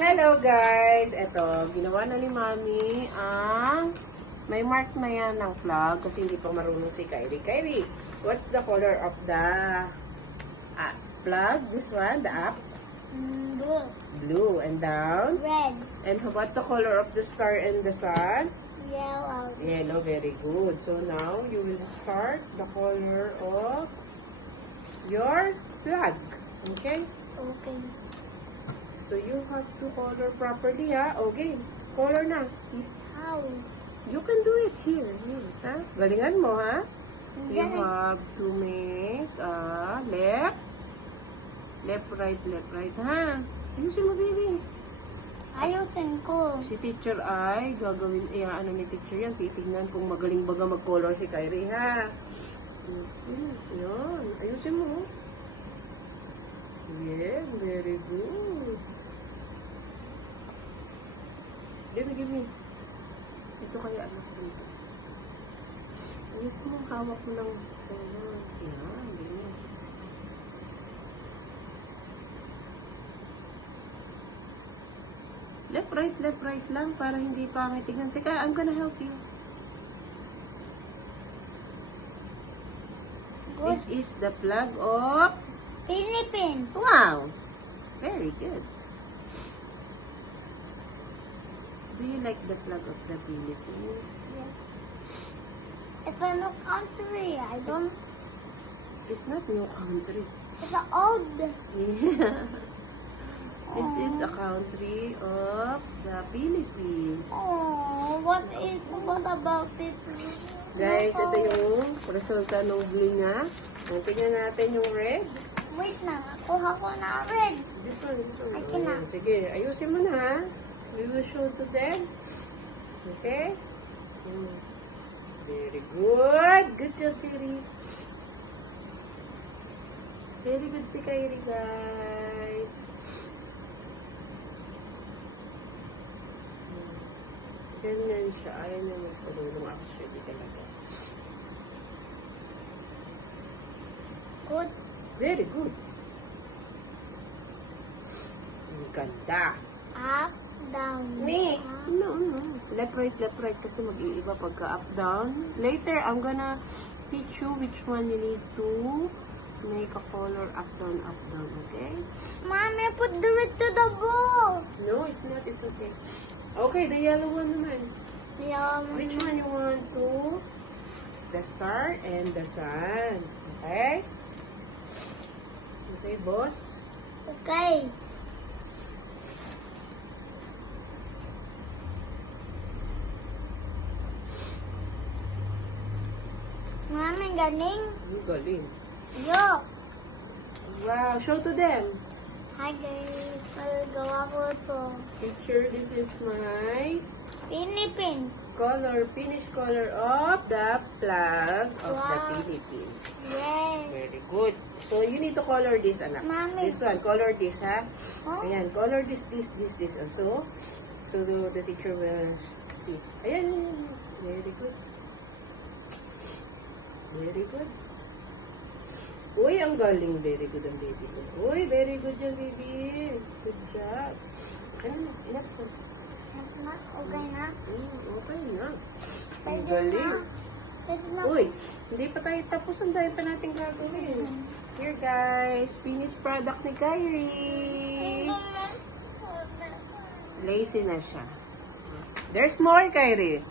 Hello guys! Eto, ginawa na ni Mami ang may mark na yan ng plug kasi hindi pa marunong si Kyrie. Kyrie, what's the color of the plug? This one, the up? Blue. Blue. And down? Red. And how about the color of the star and the sun? Yellow. Yellow, very good. So now, you will start the color of your plug. Okay? Okay. So you have to color properly, ha? Okay. Color na. How? You can do it here. Ha? Galingan mo, ha? You Galing. have to make left, left, right, ha? Ayusin mo, baby. Ayusin ko. Si teacher ay gagawin, ano ni teacher yan, titignan kung magaling baga mag-color si Kyrie, ha? Yan. Ayusin mo. Yeah, very good. Give me. Ito kaya anak ko dito. Ayusin mo, hawak mo ng color. Yan, ganyan. Left, right lang para hindi pangit tignan. Teka, I'm gonna help you. This is the plug of... Philippines. Wow! Very good. Do you like the flag of the Philippines? It's a new country. I don't. It's not new country. It's an old. Yeah. This is a country of the Philippines. Oh, what about it? Guys, ito yung resulta ng bling, ha. Tingnan natin yung red. Wait na. Kuha ko na red. This one. I cannot. Ayan, sige, ayusin mo na, ha. We will show to them. Okay? Very good. Good job, Kyrie. Very good si Kyrie, guys. Ganyan siya. Ayaw na magpatulong actually talaga. Good. Very good. Ang ganda. Up, down. Nee. No. Left, right. Kasi mag-iiba pagka up, down. Later, I'm gonna teach you which one you need to make a color up, down, okay? Mommy, put the red to the ball. No, it's not. It's okay. Okay, the yellow one naman. Which one you want to? The star and the sun. Okay? Okay, boss? Okay. Mami, galing. Ang galing. Yo. Wow, show to them. Hi guys. Gawa ko ito. Picture, this is my Philippines. finish color of the flag of the Wow. Philippines. Yes. Very good. So, you need to color this, anak. Mami. This one, color this, ha? Huh? Ayan, color this also. So, the teacher will see. Ayan. Very good. Very good. Uy, ang galing. Very good ang baby ko. Uy, very good yan, baby. Good job. Ano na? Enough na. Okay na? Okay na. Ang Pwede galing. na. Pwede na. Uy, hindi pa tayo tapos. Ang dahil pa natin gagawin. Here, guys. Finished product ni Kyrie. Lazy na siya. There's more, Kyrie.